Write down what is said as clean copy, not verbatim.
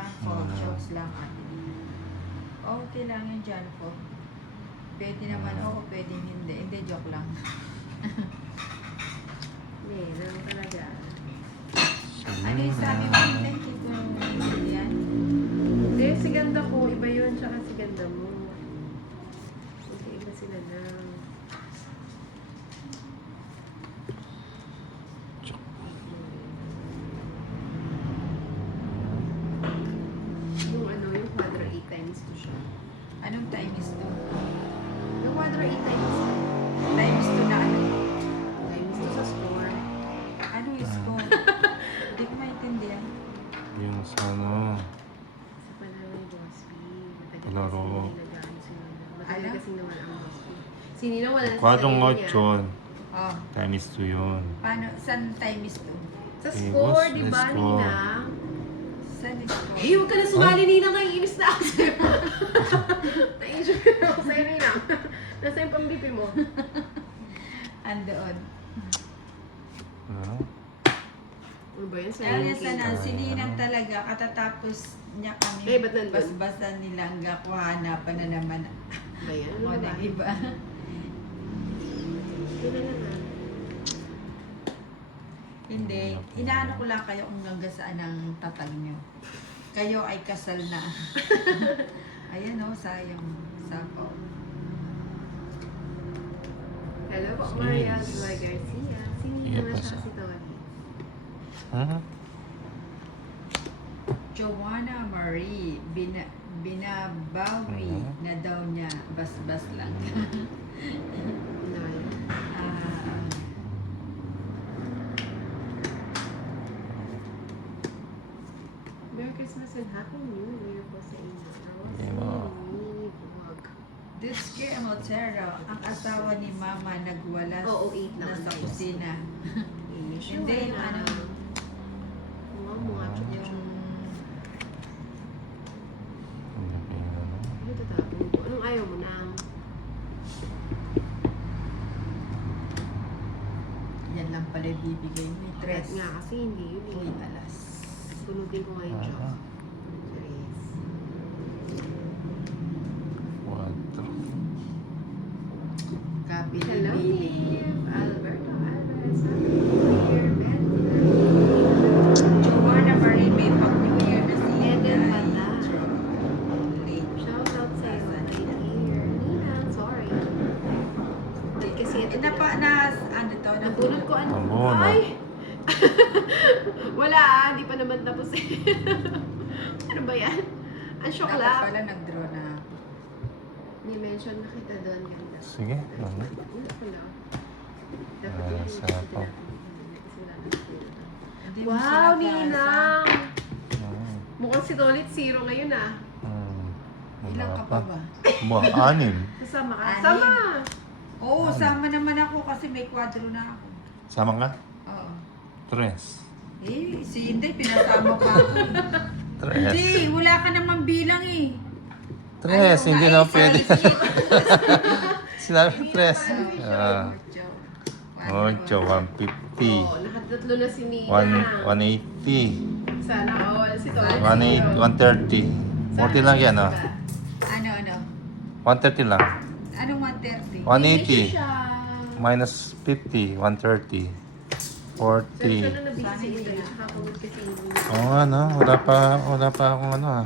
Janko, jokes lang ate. Okay lang yung Janko. Pwede naman oo, pwede hindi. Hindi, joke lang. Hindi, naman talaga. Ano yung sabi mo? Hindi ko yan. Hindi, si ganda ko. Iba yun, tsaka si ganda mo. Iba sila na. Yung ano, yung quadra 8 times 2 siya. Anong time is to? Yung quadra 8 times Time is to na ano? times 2 sa store. Ano is ko? Hindi ko maintindihan. Yung sa ano, Sa panahon ni Boss B. Matagal Laro. kasi nilagaan sila. Matagal Ala? kasi naman ang Boss B. Sinino wala sa kwadrong sarili niya. 8, Oh, time is 2 yun. paano? Saan time is to? Sa Eh, score, boss, di let's ba, go. Nina? Saan is ko? Eh, huwag ka na sumali, Nina. Naiinis na ako sa'yo. Na-injure na ako sa'yo, Nina. Nasa yung pang-BP mo. Andoon. Ano? Ano ba yan? Sa Alias UK? na, sininang talaga, katatapos niya kami Eh, ba't nandun? basbasan nilangga ko, hanapan na naman Ba yan? ako Ano ba? ng iba. Ito na lang, ah. Hindi, inaano ko lang kayo kung hanggang saan ang tatag nyo. Kayo ay kasal na. Ayan o, sayang. Sapaw. Hello po, Sis. Maria Joy Garcia. Sino Iya, naman siya basta. si Tony? Joanna Marie, binabawi na daw niya. Bas-bas lang. Inay. Ah, Merry Christmas and Happy New Year po sa inyo. Hindi mo. Buwag. Dutske Motero, ang asawa ni Mama nagwalas Oo, 8 na na sa guys. kusina. Hindi, yung ano, Mga yung Ano tatapon ko? Anong ayaw mo na? yan lang pala bibigay mo. Tres. Nga kasi hindi yun Uy, eh. alas. Pulutin ko ngayon siya. Ah. Tres. 4. Copy Hello, ni Nip. Alberto Alvarez. Happy New Year, Ben. Joanna Marie, may pag New Year na si Eden Inday. Mata. Late. Shout out sa iyo. New Year. Nina, sorry. Kasi ito Ano to? Natulog ko ano? Abono. Ay! Wala ah, hindi pa naman tapos eh. Ano ba yan? Ang shock Dapat lang. pala nag-draw na ako. Ni-mention na kita doon. Ganda. Sige, ano? Wala. Dapat Ah, yun, sapaw. Hindi mo Wow, sinabasa. Ninang! Hmm. Mukhang si Tolit zero ngayon ah. Ilang ka pa ba? Ba, 6. Kasama ka? Anim. Sama! Oo, sama naman ako kasi may kwadro na ako. Sama nga? Oo. 3. Eh, si Inday, pinasama pa ako. 3. Hindi, wala ka naman bilang eh. 3, hindi na pwede. Sorry. Sinabi 3. Ah, Ocho. 8, 150. Oo, nakatatlo na si Nina. 180. Sana all. Si Tolit 130. 40 lang yan, oh. Ano? 130 lang. Anong 130? 180. siya. Minus 50, 130. 40. Sana na busy si Inday. Nakapagod kasi hindi. Oo nga, no? Wala pa akong ano, ha.